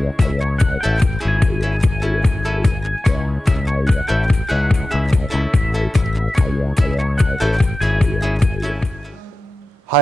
Hi,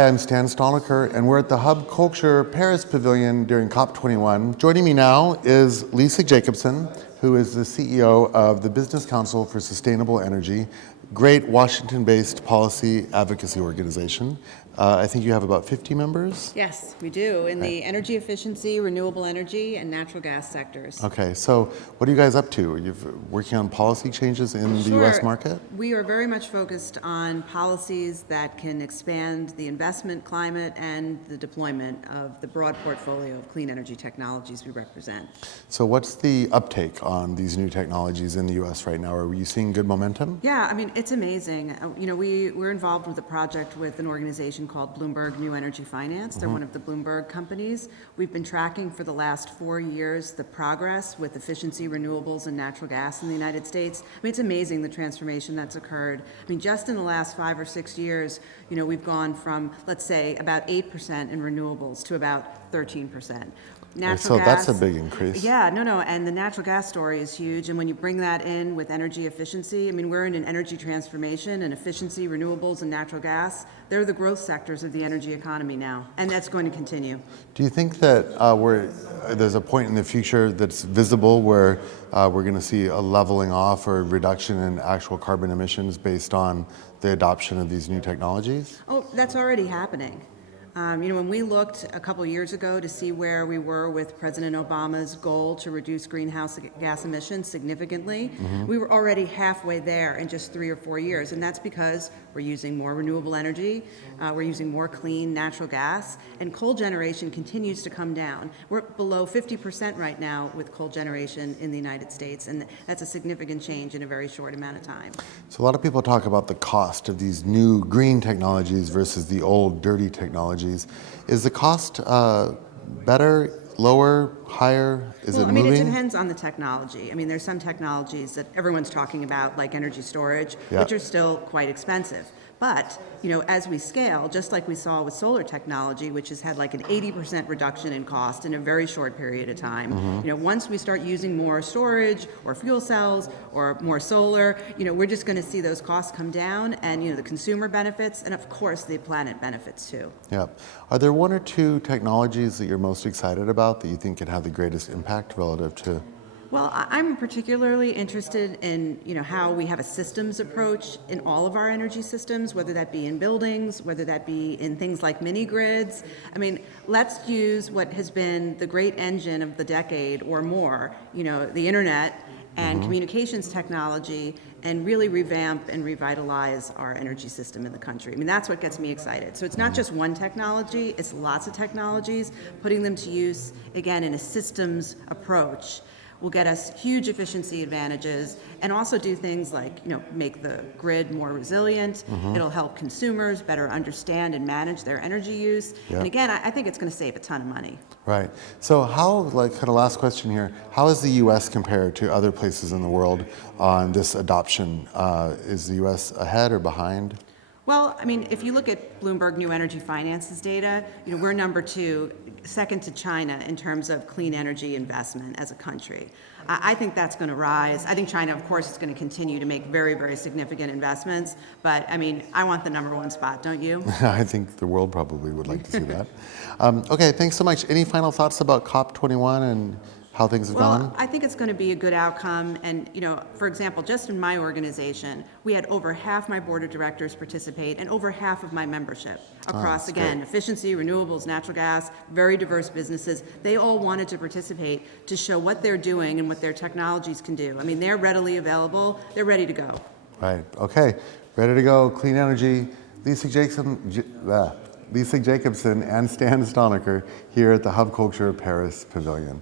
I'm Stan Stolniker, and we're at the Hub Culture Paris Pavilion during COP21. Joining me now is Lisa Jacobson, who is the CEO of the Business Council for Sustainable Energy, great Washington-based policy advocacy organization. I think you have about 50 members? Yes, we do, in the energy efficiency, renewable energy, and natural gas sectors. Okay, so what are you guys up to? Are you working on policy changes in the U.S. market? We are very much focused on policies that can expand the investment climate and the deployment of the broad portfolio of clean energy technologies we represent. So what's the uptake on these new technologies in the U.S. right now? Are you seeing good momentum? Yeah, I mean, it's amazing. We're involved with a project with an organization called Bloomberg New Energy Finance. They're one of the Bloomberg companies. We've been tracking for the last 4 years the progress with efficiency, renewables, and natural gas in the United States. I mean, it's amazing the transformation that's occurred. I mean, just in the last 5 or 6 years, we've gone from, let's say, about 8% in renewables to about 13%. So that's a big increase. Yeah, and the natural gas story is huge, and when you bring that in with energy efficiency, I mean, we're in an energy transformation, and efficiency, renewables, and natural gas, they're the growth sectors of the energy economy now, and that's going to continue. Do you think that there's a point in the future that's visible where we're going to see a leveling off or reduction in actual carbon emissions based on the adoption of these new technologies? Oh, that's already happening. When we looked a couple years ago to see where we were with President Obama's goal to reduce greenhouse gas emissions significantly, we were already halfway there in just 3 or 4 years. And that's because we're using more renewable energy, we're using more clean natural gas, and coal generation continues to come down. We're below 50% right now with coal generation in the United States, and that's a significant change in a very short amount of time. So a lot of people talk about the cost of these new green technologies versus the old dirty technologies. Is the cost better, lower, higher? Is it moving? It depends on the technology. I mean, there's some technologies that everyone's talking about, like energy storage, which are still quite expensive. But, as we scale, just like we saw with solar technology, which has had like an 80% reduction in cost in a very short period of time, once we start using more storage or fuel cells or more solar, we're just going to see those costs come down, and, the consumer benefits, and of course the planet benefits too. Yeah. Are there 1 or 2 technologies that you're most excited about that you think could have the greatest impact relative to? Well, I'm particularly interested in, how we have a systems approach in all of our energy systems, whether that be in buildings, whether that be in things like mini grids. I mean, let's use what has been the great engine of the decade or more, the internet and communications technology, and really revamp and revitalize our energy system in the country. I mean, that's what gets me excited. So it's not just one technology, it's lots of technologies. Putting them to use, again, in a systems approach will get us huge efficiency advantages, and also do things like, make the grid more resilient. It'll help consumers better understand and manage their energy use. And again, I think it's going to save a ton of money. Right. So how, kind of last question here, how is the U.S. compared to other places in the world on this adoption? Is the U.S. ahead or behind? Well, I mean, if you look at Bloomberg New Energy Finance's data, we're number 2, second to China in terms of clean energy investment as a country. I think that's going to rise. I think China, of course, is going to continue to make very, very significant investments. But, I mean, I want the number 1 spot, don't you? I think the world probably would like to see that. Okay, thanks so much. Any final thoughts about COP21 and how things have gone? Well, I think it's going to be a good outcome. And, for example, just in my organization, we had over half my board of directors participate and over half of my membership across, again, efficiency, renewables, natural gas, very diverse businesses. They all wanted to participate to show what they're doing and what their technologies can do. I mean, they're readily available. They're ready to go. Right. Okay. Ready to go. Clean energy. Lisa Jacobson and Stan Stolniker here at the Hub Culture Paris Pavilion.